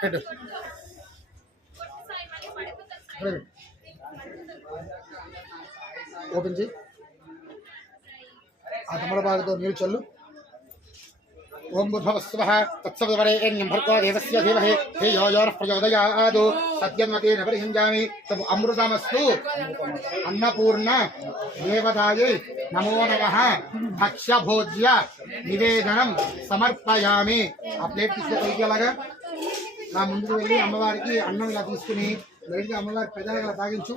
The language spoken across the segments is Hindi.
పెట్టు ఇక్కడ పెట్టు. ఓపెన్ చేయి ఆ తమలపాకుతో నీళ్ళు చల్లు ఓం బుధవస్వ తత్సవివరేణ్యం భర్గో దేవస్య ధీమహి ధియో యో నః ప్రచోదయాదు సత్యమతే నపరిహింజామి తదు అమృతమస్తు అన్నపూర్ణ దేవతాయై నమో నమః భక్ష్య భోజ్య నివేదనం సమర్పయామి ఆ ప్లేట్ తీసుకొని పైకి అలాగా నా ముందుకు వెళ్ళి అమ్మవారికి అన్నం ఇలా తీసుకుని వెళ్ళి అమ్మవారి పెద్దలు ఇలా తాగించు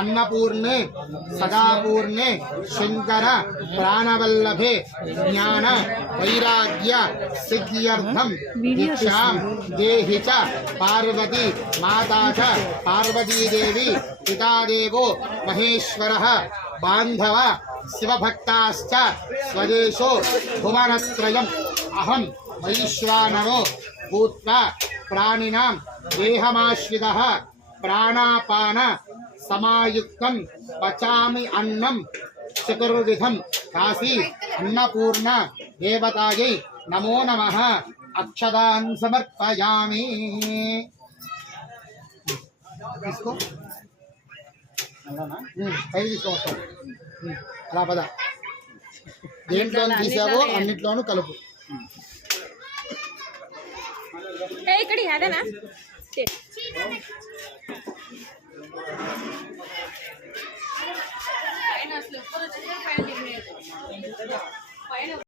अन्नपूर्णे सदापूर्णे शंकर प्राणवल्लभे ज्ञान वैराग्य सिद्ध्यर्थम पार्वती माता च पार्वती देवी पिता देवो महेश्वर बांधव शिवभक्ता स्वदेशो भुवन अहम वैश्वानरो भूत प्राणीना देहमाश्रिता। ప్రాణాపాన సమాయుక్తం పచామి అన్నం చతుర్విధం కాశీ అన్నపూర్ణ దేవతాయై నమో నమ. అక్షదాన్ సమర్పయామి. తీసుకో. పైకి తీసుకోవస్తాం ఉమ్, అలా పద. దేంట్లో తీసావో అన్నిట్లోనూ కలుపు. ఇక్కడి అదేనా? ஒரு சின்ன பயணம்